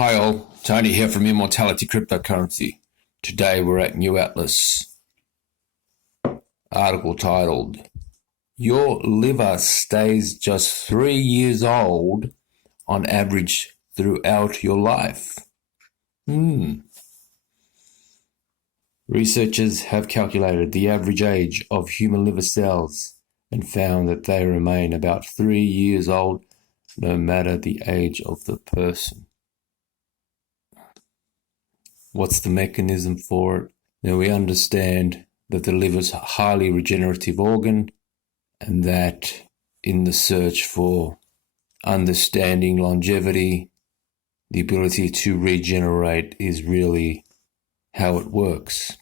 Hi all, Tony here from Immortality Cryptocurrency. Today we're at New Atlas. Article titled, Your liver stays just 3 years old on average throughout your life. Researchers have calculated the average age of human liver cells and found that they remain about 3 years old no matter the age of the person. What's the mechanism for it? Now we understand that the liver is a highly regenerative organ and that in the search for understanding longevity, the ability to regenerate is really how it works.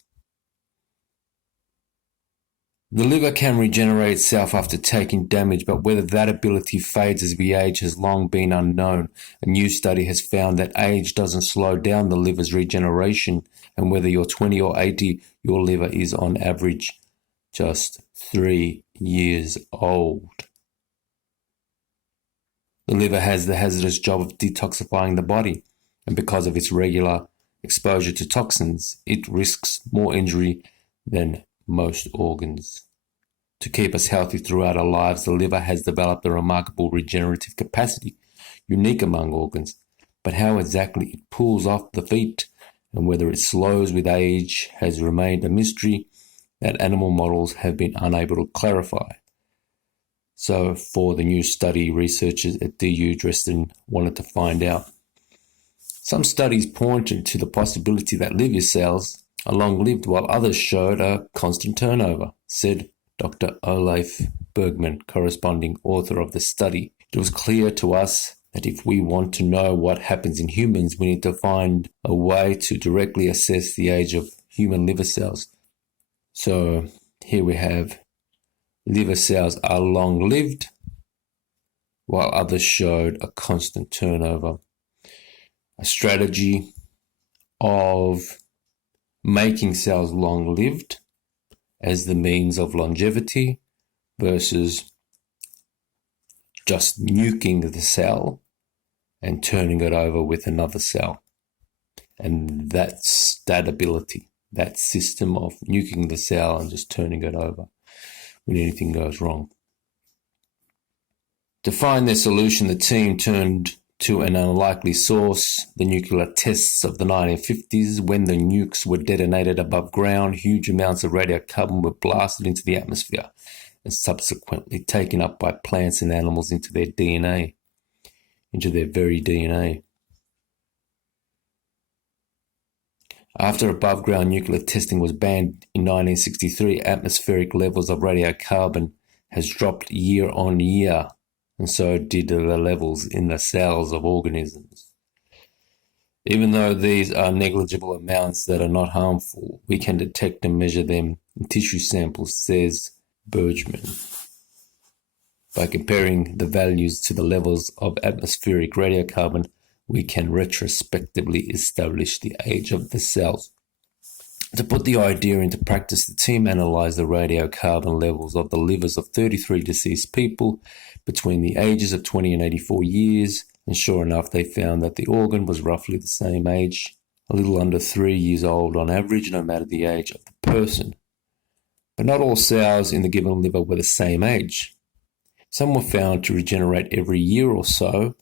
The liver can regenerate itself after taking damage, but whether that ability fades as we age has long been unknown. A new study has found that age doesn't slow down the liver's regeneration, and whether you're 20 or 80, your liver is on average just 3 years old. The liver has the hazardous job of detoxifying the body, and because of its regular exposure to toxins, it risks more injury than most organs. To keep us healthy throughout our lives, the liver has developed a remarkable regenerative capacity, unique among organs. But how exactly it pulls off the feat and whether it slows with age has remained a mystery that animal models have been unable to clarify. So for the new study, researchers at TU Dresden wanted to find out. Some studies pointed to the possibility that liver cells are long-lived while others showed a constant turnover, said Dr. Olaf Bergmann, corresponding author of the study. It was clear to us that if we want to know what happens in humans, we need to find a way to directly assess the age of human liver cells. So here we have liver cells are long-lived while others showed a constant turnover. A strategy of making cells long-lived as the means of longevity versus just nuking the cell and turning it over with another cell. And that's that ability, that system of nuking the cell and just turning it over when anything goes wrong. To find their solution, the team turned to an unlikely source, the nuclear tests of the 1950s. When the nukes were detonated above ground, huge amounts of radiocarbon were blasted into the atmosphere and subsequently taken up by plants and animals into their DNA, into their very DNA. After above-ground nuclear testing was banned in 1963, atmospheric levels of radiocarbon has dropped year on year, and so did the levels in the cells of organisms. Even though these are negligible amounts that are not harmful, we can detect and measure them in tissue samples, says Bergmann. By comparing the values to the levels of atmospheric radiocarbon, we can retrospectively establish the age of the cells. To put the idea into practice, the team analysed the radiocarbon levels of the livers of 33 deceased people between the ages of 20 and 84 years, and sure enough, they found that the organ was roughly the same age, a little under 3 years old on average, no matter the age of the person. But not all cells in the given liver were the same age. Some were found to regenerate every year or so,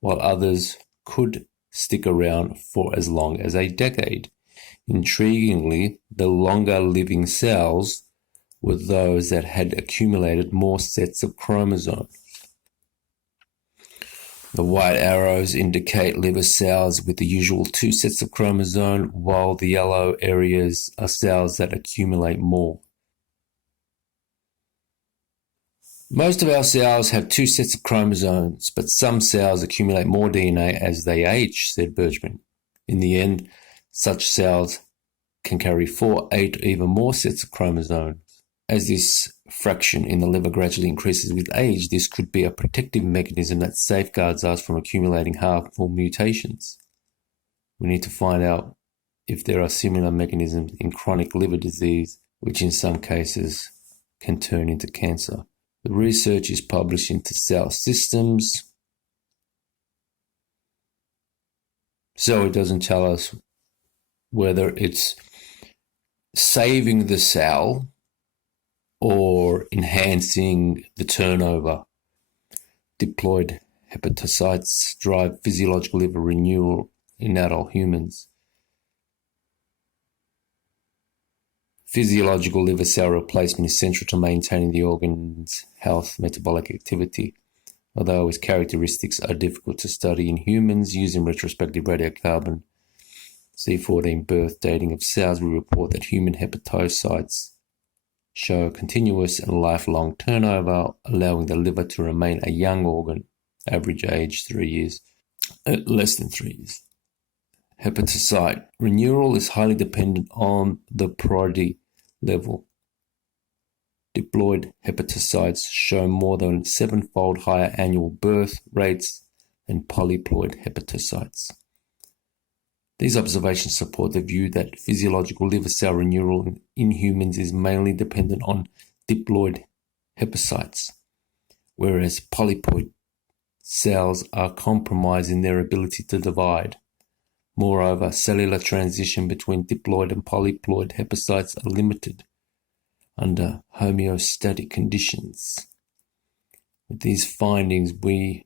while others could stick around for as long as a decade. Intriguingly, the longer living cells were those that had accumulated more sets of chromosomes. The white arrows indicate liver cells with the usual 2 sets of chromosomes, while the yellow areas are cells that accumulate more. Most of our cells have 2 sets of chromosomes, but some cells accumulate more DNA as they age, said Bergmann. In the end, such cells can carry 4, 8, or even more sets of chromosomes. As this fraction in the liver gradually increases with age, this could be a protective mechanism that safeguards us from accumulating harmful mutations. We need to find out if there are similar mechanisms in chronic liver disease, which in some cases can turn into cancer. The research is published into Cell Systems. So it doesn't tell us whether it's saving the cell or enhancing the turnover. Diploid hepatocytes drive physiological liver renewal in adult humans. Physiological liver cell replacement is central to maintaining the organ's health, metabolic activity. Although its characteristics are difficult to study in humans, using retrospective radiocarbon C14 birth dating of cells, we report that human hepatocytes show continuous and lifelong turnover, allowing the liver to remain a young organ, average age 3 years, less than 3 years. Hepatocyte renewal is highly dependent on the priority level. Diploid hepatocytes show more than 7-fold higher annual birth rates than polyploid hepatocytes. These observations support the view that physiological liver cell renewal in humans is mainly dependent on diploid hepatocytes, whereas polyploid cells are compromised in their ability to divide. Moreover, cellular transition between diploid and polyploid hepatocytes are limited under homeostatic conditions. With these findings, we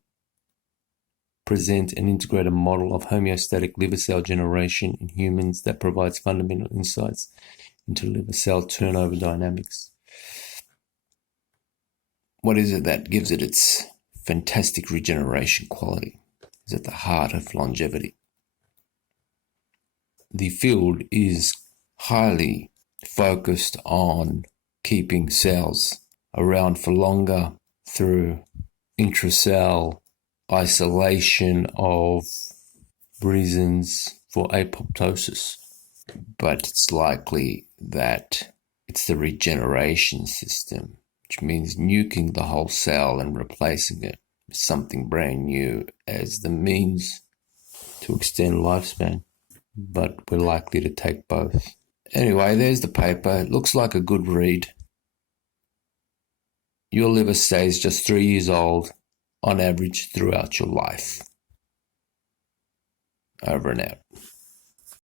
present an integrated model of homeostatic liver cell generation in humans that provides fundamental insights into liver cell turnover dynamics. What is it that gives it its fantastic regeneration quality? Is at the heart of longevity. The field is highly focused on keeping cells around for longer through intracell isolation of reasons for apoptosis. But it's likely that it's the regeneration system, which means nuking the whole cell and replacing it with something brand new as the means to extend lifespan. But we're likely to take both. Anyway, there's the paper. It looks like a good read. Your liver stays just 3 years old on average throughout your life. Over and out.